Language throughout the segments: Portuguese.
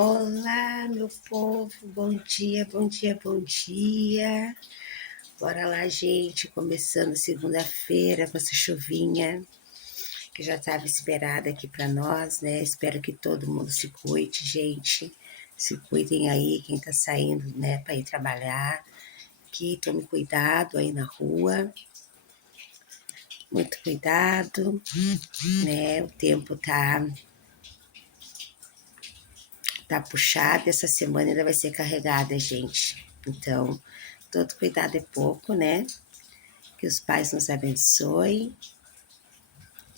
Olá, meu povo, bom dia, bom dia, bom dia. Bora lá, gente, começando segunda-feira com essa chuvinha que já estava esperada aqui para nós, né? Espero que todo mundo se cuide, gente. Se cuidem aí, quem tá saindo, né, para ir trabalhar. Que tome cuidado aí na rua. Muito cuidado, né? O tempo tá puxado, essa semana ainda vai ser carregada, gente. Então, todo cuidado é pouco, né? Que os pais nos abençoem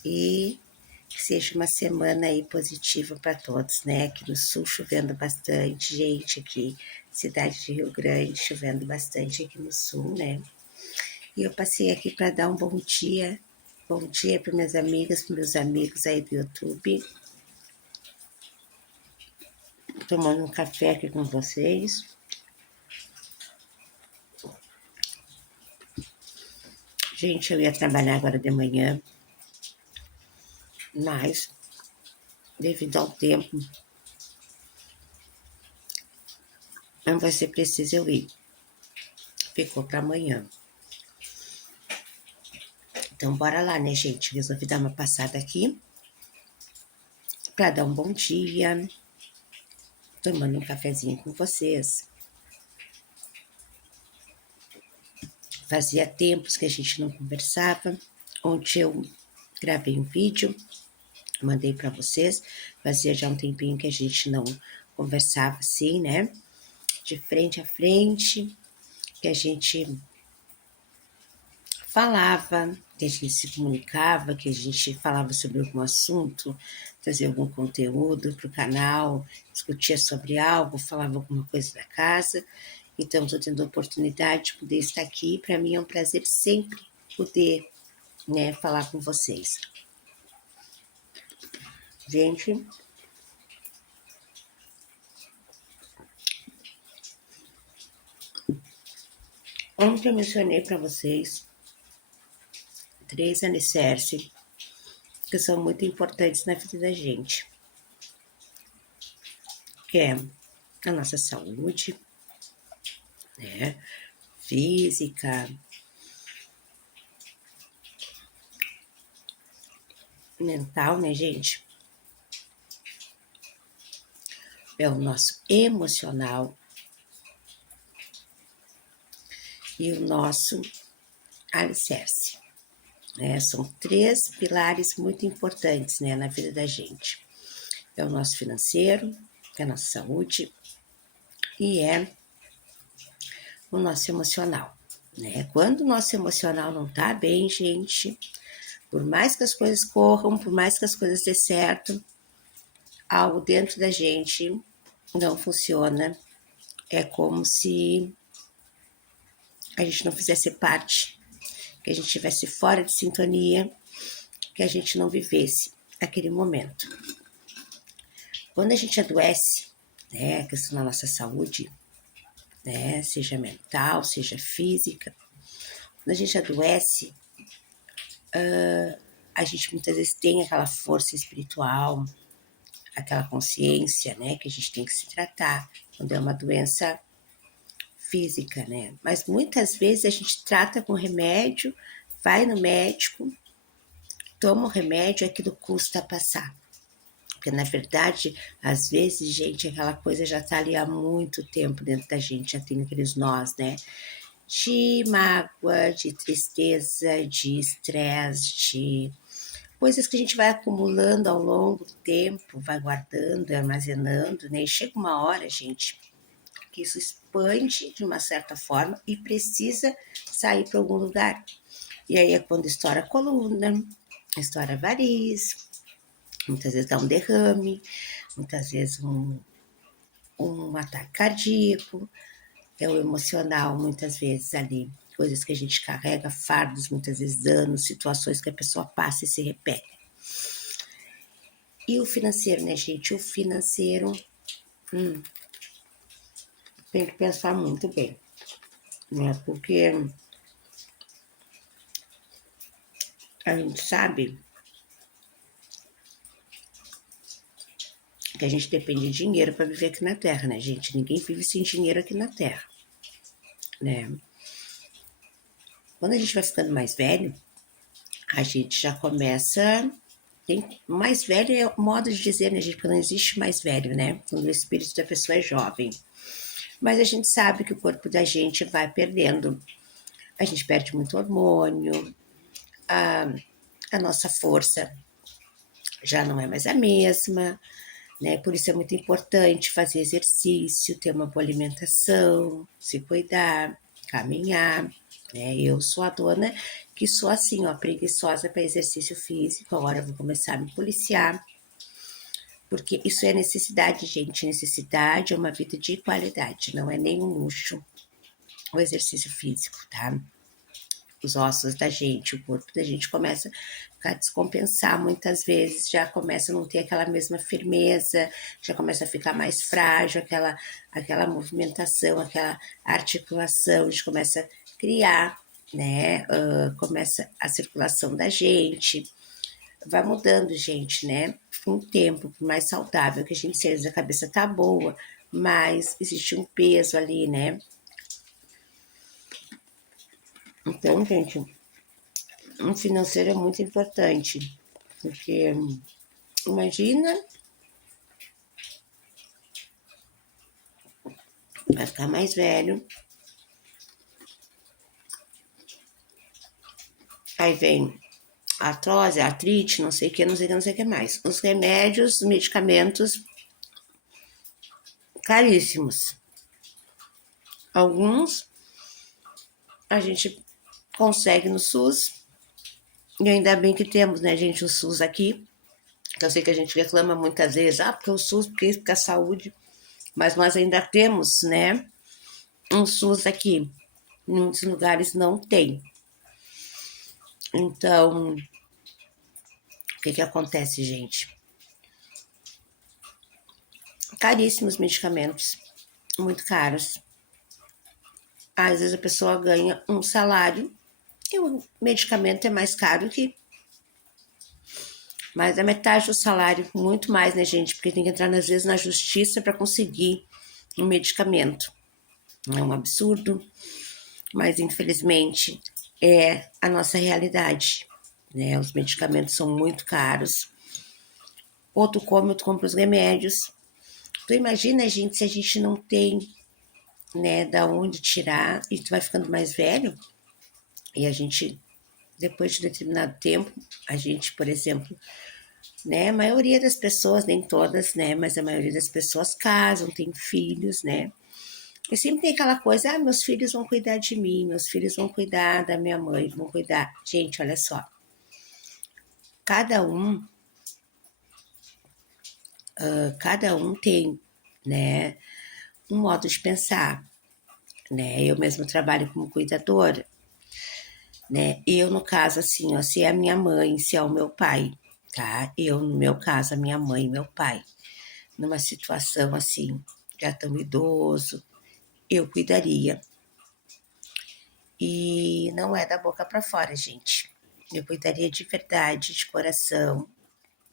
e que seja uma semana aí positiva para todos, né? Aqui no sul chovendo bastante, gente, aqui, cidade de Rio Grande, chovendo bastante aqui no sul, né? E eu passei aqui para dar um bom dia para minhas amigas, para meus amigos aí do YouTube, tomando um café aqui com vocês. Gente, eu ia trabalhar agora de manhã, mas devido ao tempo, não vai ser preciso eu ir. Ficou para amanhã. Então, bora lá, né, gente? Resolvi dar uma passada aqui para dar um bom dia, tomando um cafezinho com vocês. Fazia tempos que a gente não conversava. Ontem eu gravei um vídeo, mandei para vocês. Fazia já um tempinho que a gente não conversava assim, né? De frente a frente, que a gente falava, que a gente se comunicava, que a gente falava sobre algum assunto, trazia algum conteúdo para o canal, discutia sobre algo, falava alguma coisa da casa. Então, estou tendo a oportunidade de poder estar aqui. Para mim é um prazer sempre poder, né, falar com vocês. Gente, ontem eu mencionei para vocês 3 alicerces que são muito importantes na vida da gente, que é a nossa saúde, né, física, mental, né, gente? É o nosso emocional e o nosso alicerce. Né? São 3 pilares muito importantes, né, na vida da gente. É o nosso financeiro, é a nossa saúde e é o nosso emocional. Né? Quando o nosso emocional não tá bem, gente, por mais que as coisas corram, por mais que as coisas dê certo, algo dentro da gente não funciona. É como se a gente não fizesse parte, que a gente estivesse fora de sintonia, que a gente não vivesse aquele momento. Quando a gente adoece, né, a questão da nossa saúde, né, seja mental, seja física, quando a gente adoece, a gente muitas vezes tem aquela força espiritual, aquela consciência, né, que a gente tem que se tratar quando é uma doença física, né? Mas muitas vezes a gente trata com remédio, vai no médico, toma o remédio, aquilo custa passar. Porque, na verdade, às vezes, gente, aquela coisa já tá ali há muito tempo dentro da gente, já tem aqueles nós, né? De mágoa, de tristeza, de estresse, de coisas que a gente vai acumulando ao longo do tempo, vai guardando, armazenando, né? E chega uma hora, gente, que isso expande de uma certa forma e precisa sair para algum lugar. E aí é quando estoura a coluna, estoura variz, muitas vezes dá um derrame, muitas vezes um ataque cardíaco, é o emocional, muitas vezes ali, coisas que a gente carrega, fardos, muitas vezes anos, situações que a pessoa passa e se repete. E o financeiro, né, gente? O financeiro tem que pensar muito bem, né? Porque a gente sabe que a gente depende de dinheiro para viver aqui na Terra, né, gente? Ninguém vive sem dinheiro aqui na Terra, né? Quando a gente vai ficando mais velho, a gente já começa. Mais velho é o modo de dizer, né, gente? Porque não existe mais velho, né? Quando o espírito da pessoa é jovem. Mas a gente sabe que o corpo da gente vai perdendo. A gente perde muito hormônio, a, a nossa força já não é mais a mesma, né? Por isso é muito importante fazer exercício, ter uma boa alimentação, se cuidar, caminhar, né? Eu sou a dona que sou assim, ó, preguiçosa para exercício físico, agora eu vou começar a me policiar, porque isso é necessidade, gente. Necessidade é uma vida de qualidade, não é nem um luxo o exercício físico, tá? Os ossos da gente, o corpo da gente começa a ficar descompensar muitas vezes, já começa a não ter aquela mesma firmeza, já começa a ficar mais frágil, aquela movimentação, aquela articulação, a gente começa a criar, né? Começa a circulação da gente, vai mudando, gente, né? Com o tempo, por mais saudável que a gente seja, a cabeça tá boa, mas existe um peso ali, né? Então, gente, um financeiro é muito importante, porque imagina, vai ficar mais velho, aí vem artrose, artrite, não sei o que, não sei o que, não sei o que mais. Os remédios, os medicamentos caríssimos. Alguns a gente consegue no SUS, e ainda bem que temos, né, gente, o SUS aqui. Eu sei que a gente reclama muitas vezes, porque o SUS, porque isso, porque a saúde, mas nós ainda temos, né, um SUS aqui. Em muitos lugares não tem. Então, o que acontece, gente? Caríssimos medicamentos, muito caros. Às vezes a pessoa ganha um salário e o medicamento é mais caro que mais da metade do salário, muito mais, né, gente? Porque tem que entrar, às vezes, na justiça para conseguir um medicamento. É um absurdo, mas infelizmente é a nossa realidade, né? Os medicamentos são muito caros. Ou tu come, ou tu compra os remédios. Tu imagina, gente, se a gente não tem, né, da onde tirar e tu vai ficando mais velho e a gente, depois de determinado tempo, a gente, por exemplo, né, a maioria das pessoas, nem todas, né, mas a maioria das pessoas casam, tem filhos, né, e sempre tem aquela coisa, meus filhos vão cuidar de mim, meus filhos vão cuidar da minha mãe, vão cuidar. Gente, olha só, cada um, cada um tem, né, um modo de pensar, né, eu mesmo trabalho como cuidadora, né, eu no caso assim, ó, se é a minha mãe, se é o meu pai, tá, eu no meu caso, a minha mãe e meu pai, numa situação assim, já tão idoso, eu cuidaria. E não é da boca para fora, gente. Eu cuidaria de verdade, de coração,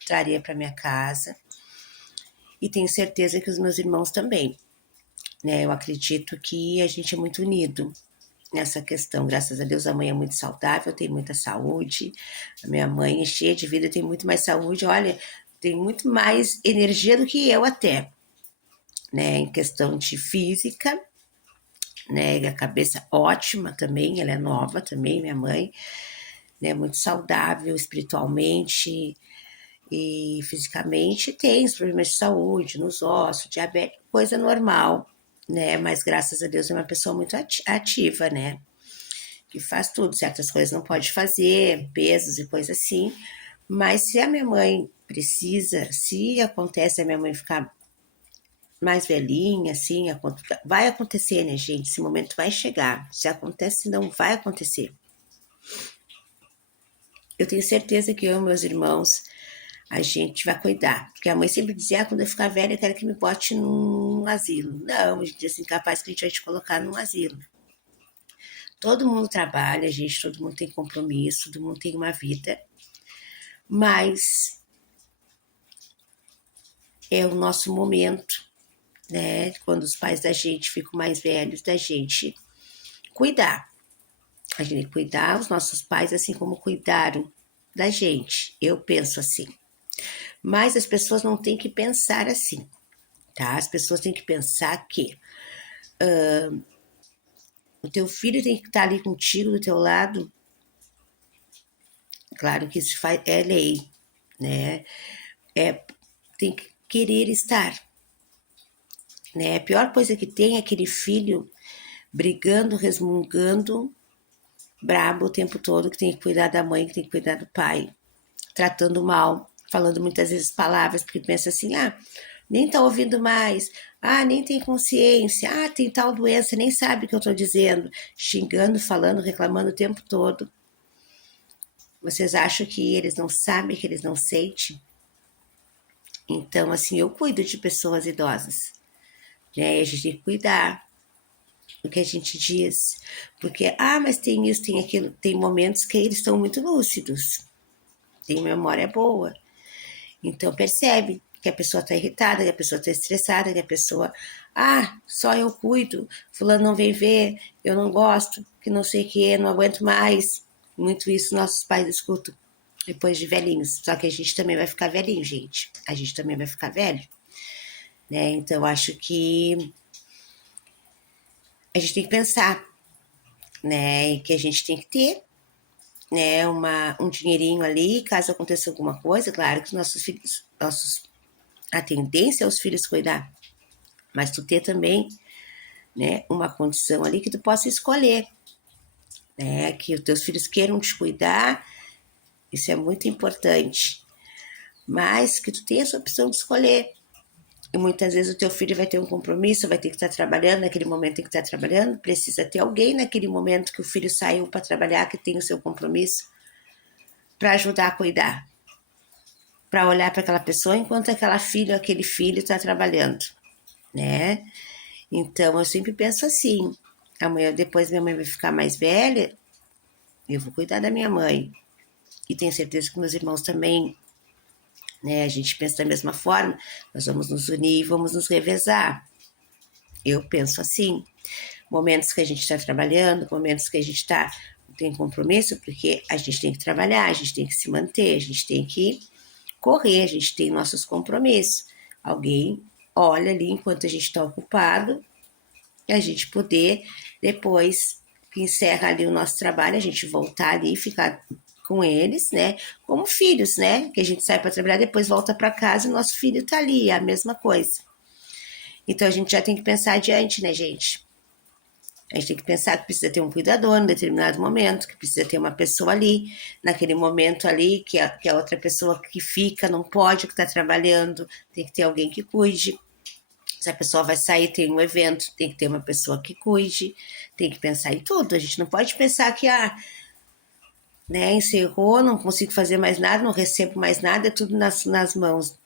traria para minha casa. E tenho certeza que os meus irmãos também. Né? Eu acredito que a gente é muito unido nessa questão. Graças a Deus, a mãe é muito saudável, tem muita saúde. A minha mãe é cheia de vida, tem muito mais saúde. Olha, tem muito mais energia do que eu até. Né? Em questão de física, né? A cabeça ótima também, ela é nova também, minha mãe. Né, muito saudável espiritualmente e fisicamente, tem os problemas de saúde, nos ossos, diabetes, coisa normal, né? Mas graças a Deus é uma pessoa muito ativa, né? Que faz tudo, certas coisas não pode fazer, pesos e coisas assim. Mas se a minha mãe precisa, se acontece a minha mãe ficar mais velhinha, assim, vai acontecer, né, gente? Esse momento vai chegar. Se acontece, não vai acontecer. Eu tenho certeza que eu e meus irmãos, a gente vai cuidar. Porque a mãe sempre dizia, quando eu ficar velha, eu quero que me bote num asilo. Não, a gente diz assim, capaz que a gente vai te colocar num asilo. Todo mundo trabalha, gente, todo mundo tem compromisso, todo mundo tem uma vida. Mas é o nosso momento, né? Quando os pais da gente ficam mais velhos, da gente cuidar. A gente tem que cuidar os nossos pais assim como cuidaram da gente. Eu penso assim. Mas as pessoas não têm que pensar assim, tá? As pessoas têm que pensar que o teu filho tem que estar ali contigo, do teu lado. Claro que isso é lei, né? Tem que querer estar, né? A pior coisa que tem é aquele filho brigando, resmungando, brabo o tempo todo, que tem que cuidar da mãe, que tem que cuidar do pai, tratando mal, falando muitas vezes palavras, porque pensa assim, nem tá ouvindo mais, nem tem consciência, tem tal doença, nem sabe o que eu tô dizendo, xingando, falando, reclamando o tempo todo. Vocês acham que eles não sabem, que eles não sentem? Então, assim, eu cuido de pessoas idosas, né? E a gente tem que cuidar do que a gente diz, porque, mas tem isso, tem aquilo, tem momentos que eles estão muito lúcidos, tem memória boa, então percebe que a pessoa está irritada, que a pessoa está estressada, que a pessoa, só eu cuido, fulano não vem ver, eu não gosto, que não sei o que, não aguento mais. Muito isso nossos pais escutam depois de velhinhos. Só que a gente também vai ficar velhinho, gente. A gente também vai ficar velho, né? Então acho que a gente tem que pensar, né? Que a gente tem que ter, né? Um dinheirinho ali, caso aconteça alguma coisa. Claro que os nossos filhos, a tendência é os filhos cuidar, mas tu ter também, né, uma condição ali que tu possa escolher, né, que os teus filhos queiram te cuidar, isso é muito importante, mas que tu tenha essa opção de escolher. E muitas vezes o teu filho vai ter um compromisso, vai ter que estar trabalhando, naquele momento tem que estar trabalhando, precisa ter alguém naquele momento que o filho saiu para trabalhar, que tem o seu compromisso, para ajudar a cuidar, para olhar para aquela pessoa enquanto aquela filha, aquele filho está trabalhando, né? Então eu sempre penso assim, amanhã depois minha mãe vai ficar mais velha, eu vou cuidar da minha mãe. E tenho certeza que meus irmãos também, né? A gente pensa da mesma forma, nós vamos nos unir e vamos nos revezar. Eu penso assim, momentos que a gente está trabalhando, momentos que a gente tem compromisso, porque a gente tem que trabalhar, a gente tem que se manter, a gente tem que correr, a gente tem nossos compromissos. Alguém olha ali enquanto a gente está ocupado, e a gente poder, depois que encerra ali o nosso trabalho, a gente voltar ali e ficar com eles, né? Como filhos, né? Que a gente sai para trabalhar, depois volta para casa e nosso filho tá ali, é a mesma coisa. Então a gente já tem que pensar adiante, né, gente? A gente tem que pensar que precisa ter um cuidador em determinado momento, que precisa ter uma pessoa ali, naquele momento ali, que a outra pessoa que fica não pode, que está trabalhando, tem que ter alguém que cuide. Se a pessoa vai sair, tem um evento, tem que ter uma pessoa que cuide, tem que pensar em tudo. A gente não pode pensar que, né, encerrou, não consigo fazer mais nada, não recebo mais nada, é tudo nas mãos.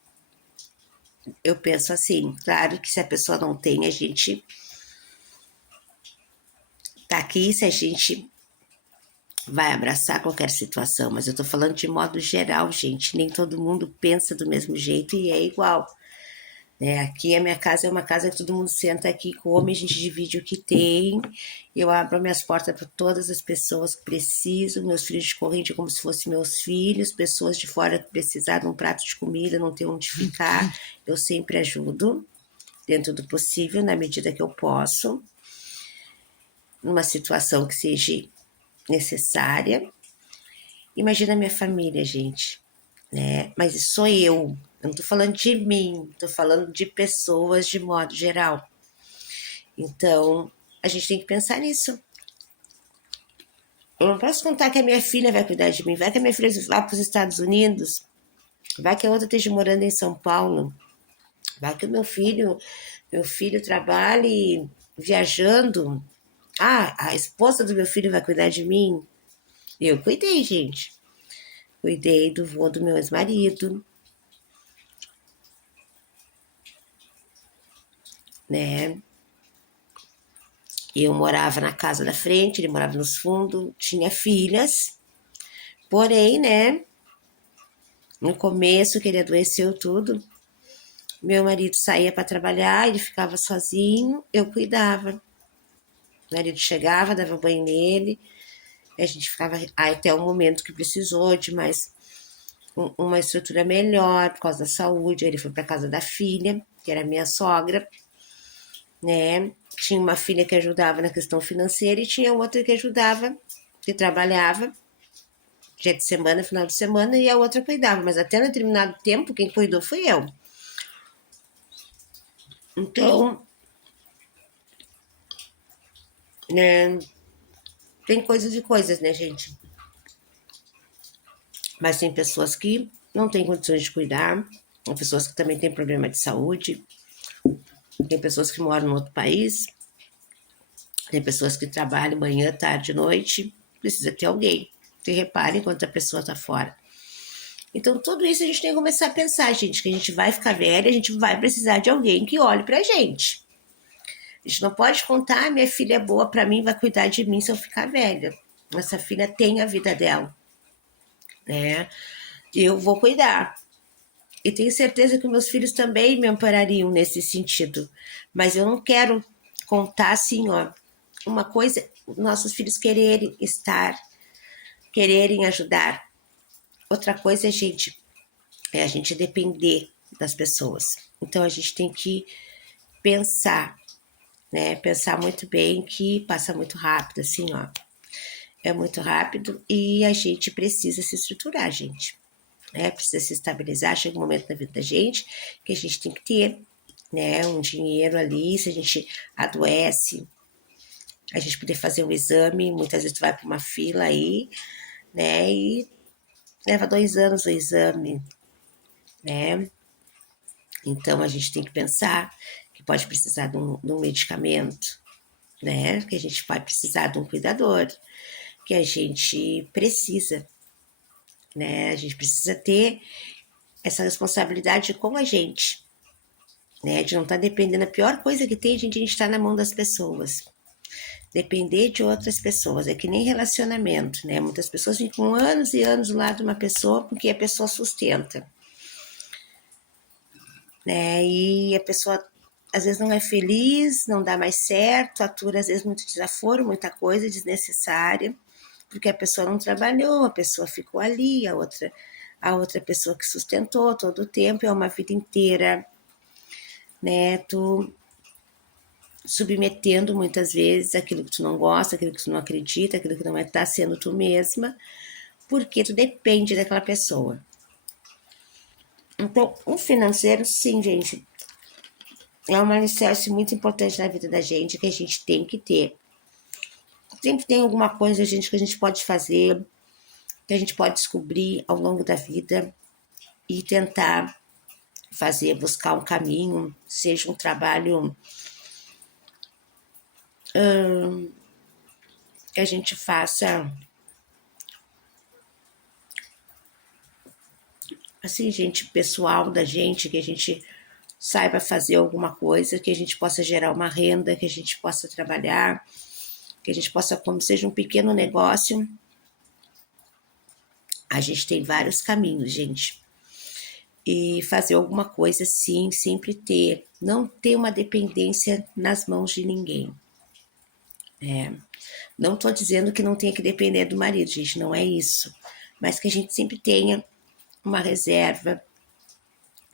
Eu penso assim, claro que se a pessoa não tem, a gente tá aqui, se a gente vai abraçar qualquer situação, mas eu tô falando de modo geral, gente, nem todo mundo pensa do mesmo jeito e é igual. Aqui a minha casa é uma casa que todo mundo senta aqui, come, a gente divide o que tem. Eu abro minhas portas para todas as pessoas que precisam, meus filhos de corrente como se fossem meus filhos, pessoas de fora que precisar de um prato de comida, não ter onde ficar. Eu sempre ajudo, dentro do possível, na medida que eu posso, numa situação que seja necessária. Imagina a minha família, gente, né? Mas sou eu não tô falando de mim, tô falando de pessoas de modo geral. Então, a gente tem que pensar nisso. Eu não posso contar que a minha filha vai cuidar de mim, vai que a minha filha vá para os Estados Unidos, vai que a outra esteja morando em São Paulo, vai que o meu filho trabalhe viajando. A esposa do meu filho vai cuidar de mim. Eu cuidei, gente. Cuidei do vô do meu ex-marido, né? Eu morava na casa da frente, ele morava nos fundos, tinha filhas. Porém, né, no começo que ele adoeceu tudo, Meu marido saía para trabalhar, ele ficava sozinho, eu cuidava. O marido chegava, dava banho nele, a gente ficava até o momento que precisou de mais uma estrutura melhor por causa da saúde. Ele foi para casa da filha, que era minha sogra, né? Tinha uma filha que ajudava na questão financeira e tinha outra que ajudava, que trabalhava dia de semana, final de semana, e a outra cuidava. Mas até determinado tempo, quem cuidou fui eu. Então, né, tem coisas e coisas, né, gente? Mas tem pessoas que não têm condições de cuidar, tem pessoas que também têm problema de saúde, tem pessoas que moram em outro país, tem pessoas que trabalham manhã, tarde, noite, precisa ter alguém que repare enquanto a pessoa está fora. Então, tudo isso a gente tem que começar a pensar, gente, que a gente vai ficar velha, a gente vai precisar de alguém que olhe pra gente. A gente não pode contar, minha filha é boa para mim, vai cuidar de mim se eu ficar velha. Essa filha tem a vida dela, né? Eu vou cuidar. E tenho certeza que meus filhos também me amparariam nesse sentido. Mas eu não quero contar assim, ó. Uma coisa, nossos filhos quererem estar, quererem ajudar. Outra coisa, gente, é a gente depender das pessoas. Então a gente tem que pensar, né? Pensar muito bem que passa muito rápido, assim, ó. É muito rápido e a gente precisa se estruturar, gente. Né? Precisa se estabilizar. Chega um momento na vida da gente que a gente tem que ter, né, um dinheiro ali. Se a gente adoece, a gente poder fazer um exame. Muitas vezes tu vai para uma fila aí, né, e leva 2 anos o exame, né? Então a gente tem que pensar que pode precisar de um medicamento, né? Que a gente vai precisar de um cuidador, que a gente precisa, né? A gente precisa ter essa responsabilidade com a gente, né? De não estar dependendo. A pior coisa que tem, gente, a gente estar na mão das pessoas. Depender de outras pessoas. É que nem relacionamento, né? Muitas pessoas ficam anos e anos do lado de uma pessoa porque a pessoa sustenta, né? E a pessoa às vezes não é feliz, não dá mais certo, atura às vezes muito desaforo, muita coisa desnecessária, porque a pessoa não trabalhou, a pessoa ficou ali, a outra pessoa que sustentou todo o tempo, é uma vida inteira, né? Tu submetendo muitas vezes aquilo que tu não gosta, aquilo que tu não acredita, aquilo que não é tá sendo tu mesma, porque tu depende daquela pessoa. Então, o financeiro, sim, gente, é um alicerce muito importante na vida da gente, que a gente tem que ter. Sempre tem alguma coisa, gente, que a gente pode fazer, que a gente pode descobrir ao longo da vida e tentar fazer, buscar um caminho, seja um trabalho que a gente faça, assim, gente, pessoal da gente, que a gente saiba fazer alguma coisa, que a gente possa gerar uma renda, que a gente possa trabalhar, que a gente possa, como seja um pequeno negócio. A gente tem vários caminhos, gente. E fazer alguma coisa, sim, sempre ter, não ter uma dependência nas mãos de ninguém. Não estou dizendo que não tenha que depender do marido, gente, não é isso. Mas que a gente sempre tenha uma reserva,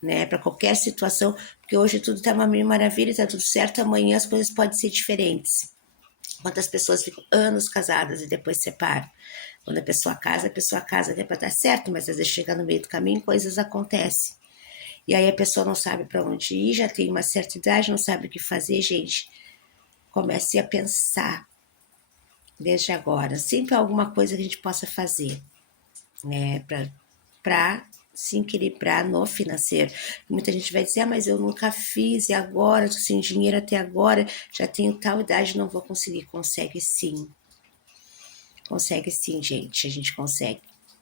né, para qualquer situação, porque hoje tudo está uma mil maravilha, está tudo certo, amanhã as coisas podem ser diferentes. Quantas pessoas ficam anos casadas e depois se separam? Quando a pessoa casa que é para dar certo, mas às vezes chega no meio do caminho, coisas acontecem. E aí a pessoa não sabe para onde ir, já tem uma certa idade, não sabe o que fazer, gente. Comece a pensar desde agora. Sempre alguma coisa que a gente possa fazer, né, para se equilibrar no financeiro. Muita gente vai dizer, mas eu nunca fiz, e agora, estou sem dinheiro até agora, já tenho tal idade, não vou conseguir. Consegue sim. Consegue sim, gente. A gente consegue.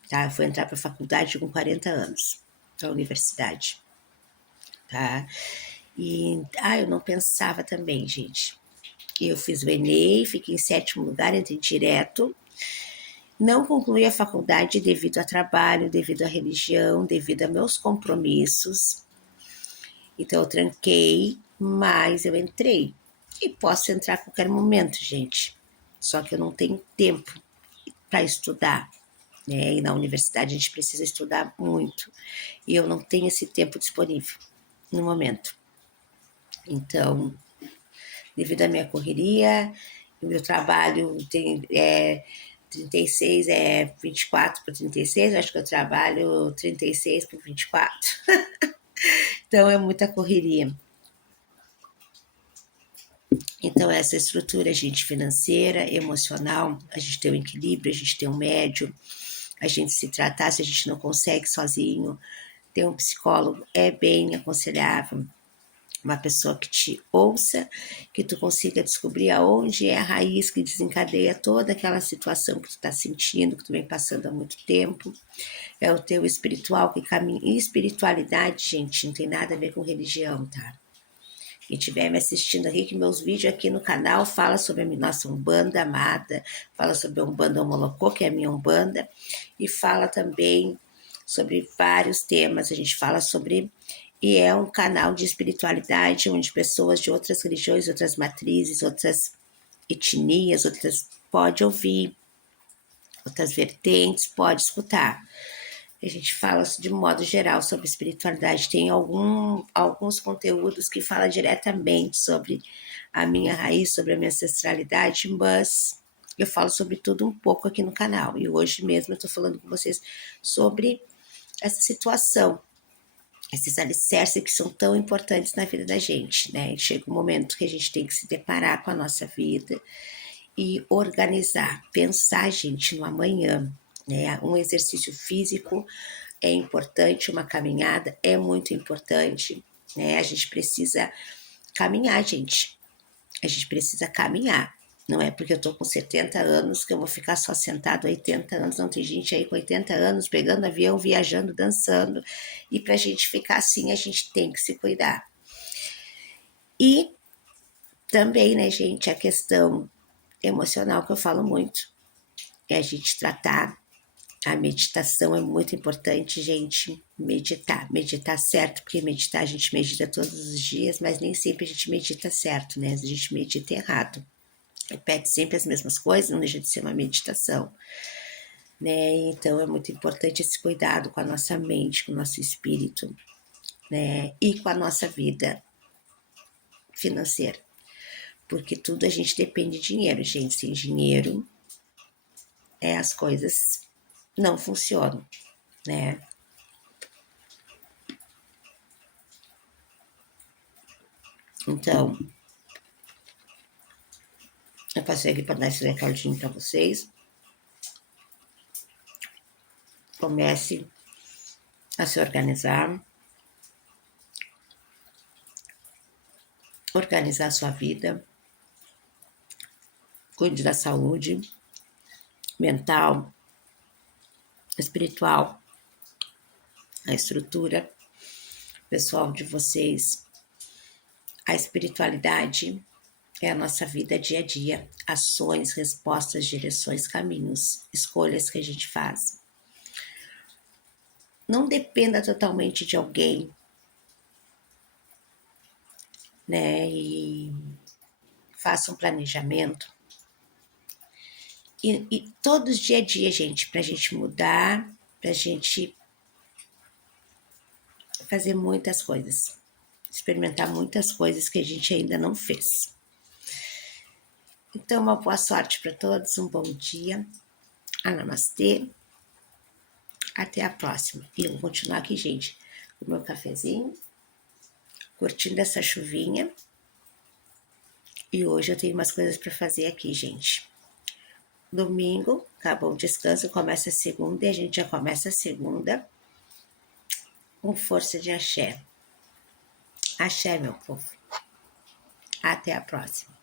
Tá? Eu fui entrar para a faculdade com 40 anos, para a universidade. Tá? E eu não pensava também, gente. Eu fiz o Enem, fiquei em 7º lugar, entrei direto. Não concluí a faculdade devido a trabalho, devido à religião, devido a meus compromissos. Então eu tranquei, mas eu entrei. E posso entrar a qualquer momento, gente. Só que eu não tenho tempo para estudar, né? E na universidade a gente precisa estudar muito. E eu não tenho esse tempo disponível no momento. Então, devido à minha correria, o meu trabalho tem 36, 24 por 36, acho que eu trabalho 36 por 24. Então é muita correria. Então, essa estrutura, gente, financeira, emocional, a gente tem um equilíbrio, a gente tem um médio, a gente se tratar, se a gente não consegue sozinho, ter um psicólogo é bem aconselhável. Uma pessoa que te ouça, que tu consiga descobrir aonde é a raiz que desencadeia toda aquela situação que tu está sentindo, que tu vem passando há muito tempo. É o teu espiritual que caminha. E espiritualidade, gente, não tem nada a ver com religião, tá? Quem estiver me assistindo aqui, que meus vídeos aqui no canal fala sobre a nossa Umbanda amada, fala sobre a Umbanda Omolocô, que é a minha Umbanda, e fala também sobre vários temas. A gente fala sobre... E é um canal de espiritualidade, onde pessoas de outras religiões, outras matrizes, outras etnias, outras... Pode ouvir, outras vertentes, pode escutar. A gente fala de modo geral sobre espiritualidade. Tem alguns conteúdos que falam diretamente sobre a minha raiz, sobre a minha ancestralidade, mas eu falo sobre tudo um pouco aqui no canal. E hoje mesmo eu estou falando com vocês sobre essa situação, esses alicerces que são tão importantes na vida da gente, né? Chega um momento que a gente tem que se deparar com a nossa vida e organizar, pensar, gente, no amanhã, né? Um exercício físico é importante, uma caminhada é muito importante, né? A gente precisa caminhar, gente. A gente precisa caminhar. Não é porque eu tô com 70 anos que eu vou ficar só sentado 80 anos. Não, tem gente aí com 80 anos pegando avião, viajando, dançando. E pra gente ficar assim, a gente tem que se cuidar. E também, né, gente, a questão emocional que eu falo muito é a gente tratar. A meditação é muito importante, gente. Meditar certo, porque meditar a gente medita todos os dias, mas nem sempre a gente medita certo, né? A gente medita errado. Repete sempre as mesmas coisas, não deixa de ser uma meditação, né? Então é muito importante esse cuidado com a nossa mente, com o nosso espírito, né? E com a nossa vida financeira, porque tudo a gente depende de dinheiro, gente. Sem dinheiro, as coisas não funcionam, né? Então, eu passei aqui para dar esse recadinho para vocês. Comece a se organizar, organizar a sua vida, cuide da saúde mental, espiritual, a estrutura pessoal de vocês. A espiritualidade é a nossa vida dia a dia, ações, respostas, direções, caminhos, escolhas que a gente faz. Não dependa totalmente de alguém, né? E faça um planejamento. E todos dia a dia, gente, pra gente mudar, pra gente fazer muitas coisas, experimentar muitas coisas que a gente ainda não fez. Então, uma boa sorte para todos, um bom dia, namastê, até a próxima. E eu vou continuar aqui, gente, com o meu cafezinho, curtindo essa chuvinha. E hoje eu tenho umas coisas para fazer aqui, gente. Domingo, acabou o descanso, começa a segunda e a gente já começa a segunda com força de axé. Axé, meu povo. Até a próxima.